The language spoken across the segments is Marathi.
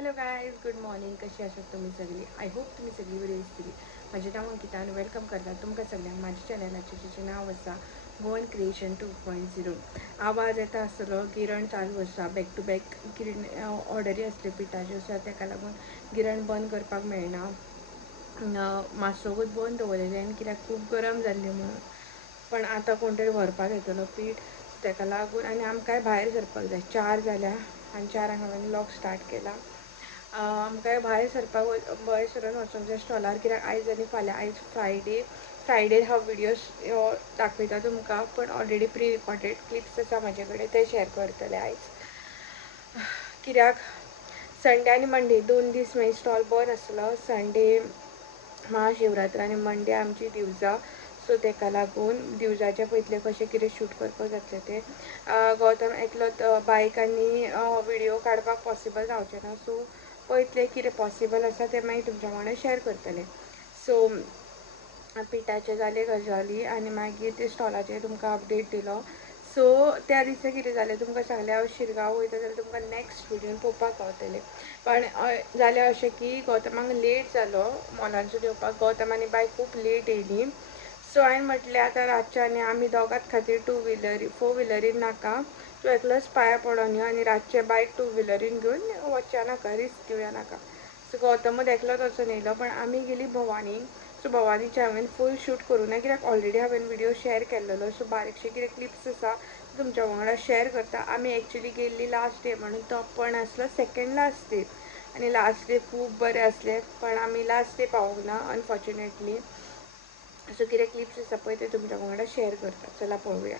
Hello guys, good morning. कशी आसात तुम्ही सगळी? आय होप तुम्ही सगळी बरी आसतली. म्हजें नांव अंकिता आनी वेलकम करता तुमकां सगळ्यांक म्हाज्या चॅनलाचें जेचें नांव आसा गोवन क्रिएशन 2.0. आवाज येता आसतलो, गिरण चालू आसा, बॅक टू बॅक गिरण ऑर्डरी आसल्यो पिठाच्यो, सो ताका लागून गिरण बंद करपाक मेळना. मातसोगूच बंद दवरलेलें कित्याक खूब गरम जाल्लें म्हणून. पण आतां कोण तरी व्हरपाक येतलो पीठ, ताका लागून. आनी आमकांय भायर सरपाक जाय. 4 जाल्या आनी 4 हांवें व्लॉग स्टार्ट केला. आमकां भायर सरपाक भायर सरून वचूंक जाय स्टॉलार, कित्याक आयज आनी फाल्यां आयज फ्रायडे हांव विडियोज दाखयता तुमकां, पण ऑलरेडी प्री रिकॉर्डेड क्लिप्स आसा म्हाजे कडेन, ते शेअर करतले आयज. कित्याक संडे आनी मंडे 2 दीस मागीर स्टॉल बंद आसलो. संडे महाशिवरात्र आनी मंडे आमची दिवजां, सो ताका लागून दिवजाचे पयतले कशें कितें शूट करपाक जातलें तें. गौतम एकलोच बायक आनी विडियो काडपाक पॉसिबल जावचें ना, सो पयतले कितें पॉसिबल आसा तें मागीर तुमच्या वांगडा शेअर करतलें. सो पिठाचे जाले गजाली आनी मागीर ते स्टॉलाचेर तुमकां अपडेट दिलो. सो त्या दिसा कितें जालें तुमकां सांगलें, हांव शिरगांव वयता जाल्यार तुमकां नॅक्स्ट विडियोन पळोवपाक गावतलें. पण जालें अशें की गौतमाक लेट जालो मॉलानसून येवपाक. गौतम आनी बाय खूब लेट येयलीं. सो हांवें म्हटलें आतां रातचें आनी आमी दोगांच खातीर 4 व्हिलरीन नाका, तूं एकलोच पांयां पडोन यो आनी रातचे बायक 2 व्हिलरीन घेवन वचचें नाका, रिस्क घेवया नाका. सो गौतमूच एकलोच वचून येयलो. पण आमी गेलीं भवानी. सो भवानीचे हांवें फूल शूट करूं ना, कित्याक ऑलरेडी हांवें विडियो शेअर केल्लो. सो बारीकशे कितें क्लिप्स आसा तुमच्या वांगडा शेअर करता. आमी एक्चुली गेल्ली लास्ट डे म्हणून तो पण आसलो सेकेंड लास्ट डे, आनी लास्ट डे खूब बरें आसलें. पण आमी लास्ट डे पावूंक ना अनफॉर्च्युनेटली. सो कितें क्लिप्स आसा पळय ते तुमच्या वांगडा शेअर करता. चला पळोवया.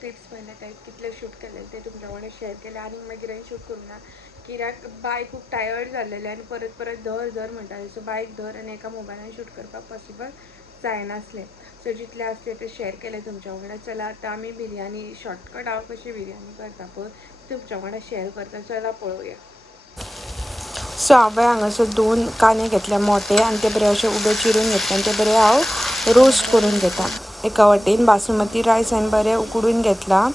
टिप्स पहिल्या काही कितले शूट केले ते तुमच्याकडे शेअर केले आणि मागीर शूट करूना कित्याक बाय खूप टायर्ड झालेले आणि परत परत धर म्हणटाले सो बायक धर आणि एका मोबायलान शूट करपाक पॉसिबल जायनासलें सो जितले आसले ते शेअर केले तुमच्या वांगडा. चला आता आमी बिरयानी शॉर्टकट हांव कशी बिरयानी करता पळय तुमच्या वांगडा शेअर करता. चला पळोवया. सो हांवें हांगासर 2 कांदे घेतले मोठे आणि ते बरे अशे उबे चिरून घेतले आणि ते बरे हांव रोस्ट करून घेता. एका वाटेन बासमती रायस हांवें बरें उकडून घेतला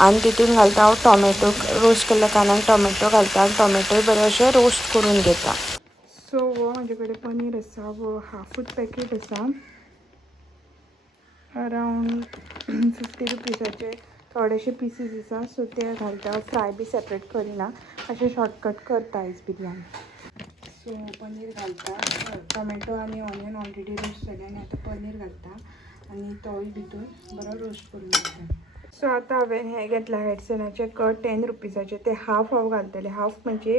आणि तितून घालता हांव टोमॅटो, रोस्ट केल्ल्या कांद्यान टोमॅटो घालता आणि टोमॅटोय बरे अशे रोस्ट करून घेता. सो हो म्हाजे कडेन पनीर आसा, वो हाफूच पॅकेट आसा, अरावंड 50 रुपीसाचे थोडेशे पीसीस आसा सो ते घालता. फ्राय बी सेपरेट करिना, अशें शॉर्टकट करता आयज बिरयानी. सो पनीर घालता, टोमॅटो आनी ऑनियन ऑलरेडी रोस्ट जाले आनी आतां पनीर घालता आणि तोय भितर बरो रोस्ट करून घेता. सो आता हांवें हें घेतला हेडसनाचे कट 10 रुपीजाचे. ते हाफ घालतले. हाफ म्हणजे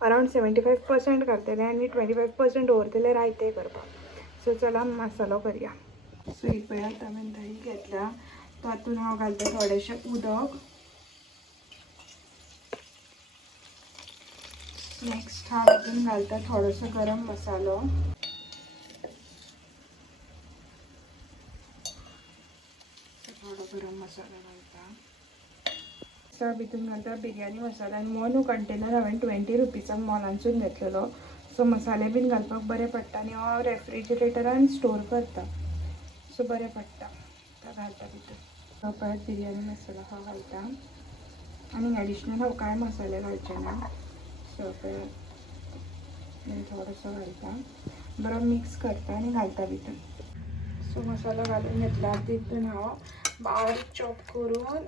अरावंड 75% घालतले आनी 25% दवरतले रायते करपाक. सो चला मसालो करया. सो एक पळयात हांवें दही घेतल्या. तातूंत हांव घालता थोडेंशें उदक. नेक्स्ट हांव हितून घालता थोडोसो गरम मसालो. थोडो गरम मसालो घालता. भितून घालता बिरयानी मसाला. आनी मोनू कंटेनर हांवें 20 रुपीजाक मॉलांसून घेतलेलो. सो मसाले बीन घालपाक बरें पडटा आनी हांव रेफ्रिजरेटरान स्टोर करता. सो बरें पडटा. तो घालता भितर. पळय बिरयानी मसाला हांव घालता. आनी एडिशनल हांव कांय मसाले घालचे ना. सो पळय थोडोसो घालता. बरो मिक्स करता आनी घालता भितर. सो मसालो घालून घेतला. तितून हांव बारीक चॉप करून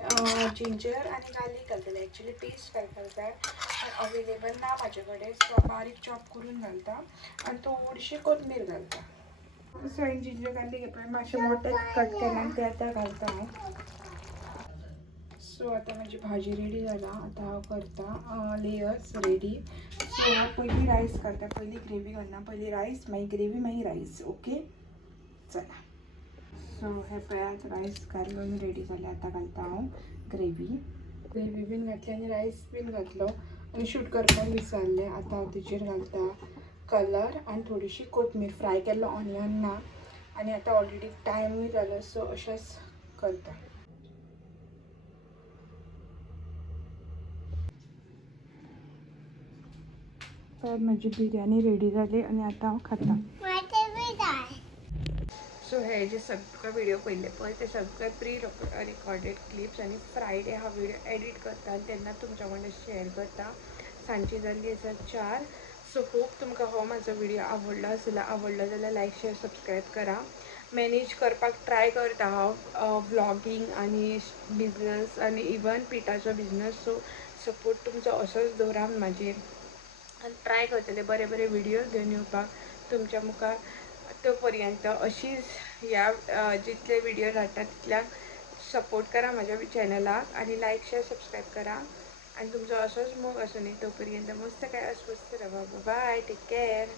जिंजर आनी गार्लीक घालतलें. एक्चुली पेस्ट घालपाक जाय अवेलेबल ना म्हाजे कडेन. सो बारीक चॉप करून घालता आनी थोडीशी कोथमीर घालता. सो हांवें जिंजर गार्लीक पळय मातशें मोठे कट केला आनी ते आतां घालता हांव. सो आतां म्हाजी भाजी रेडी जाला. आतां हांव करता लेयर्स रेडी. सो हांव पयलीं रायस करता. पयलीं ग्रेवी घालना. पयलीं रायस मागीर ग्रेवी मागीर रायस. ओके चला. सो हे पळयात रायस घालून रेडी जाले. आतां घालता हांव ग्रेवी बीन घातली आनी रायस बीन घातलो आनी शूट करपाक विसरलें. आतां हांव तेचेर घालता कलर आनी थोडीशी कोथमीर. फ्राय केल्लो ऑनियन ना आनी आतां ऑलरेडी टायमूय जालो. सो अशेंच करता. म्हजी बिरयानी रेडी जाली आनी आतां हांव खाता. सो हे जे सगळे व्हिडिओ पयले पळय ते सगळे प्री रिकॉर्डेड क्लिप्स आनी फ्रायडे हा व्हिडिओ एडिट करता आनी तेन्ना तुमच्या वांगडा शेअर करता. सांजची जाल्ली आसा 4. सो होप तुमकां हो म्हाजो व्हिडिओ आवडलो जाल्यार लायक शेअर सबस्क्रायब करा. मॅनेज करपाक ट्राय करता हांव व्लॉगींग आनी बिजनस आनी इवन पिठाचो बिजनस. सो सपोर्ट तुमचो असोच दवरा म्हाजेर आनी ट्राय करतले बरे बरे व्हिडिओज घेवन येवपाक तुमच्या मुखार. तो पर्यंत अशीच ह्या जितले व्हिडिओ धाडटा तितल्याक सपोर्ट करा म्हाज्या चॅनलाक आनी लायक शेअर सबस्क्रायब करा आनी तुमचो असोच मोग आसूं न्ही. तो पर्यंत मस्त काय अस्वस्थ राहा. बाय. Take care.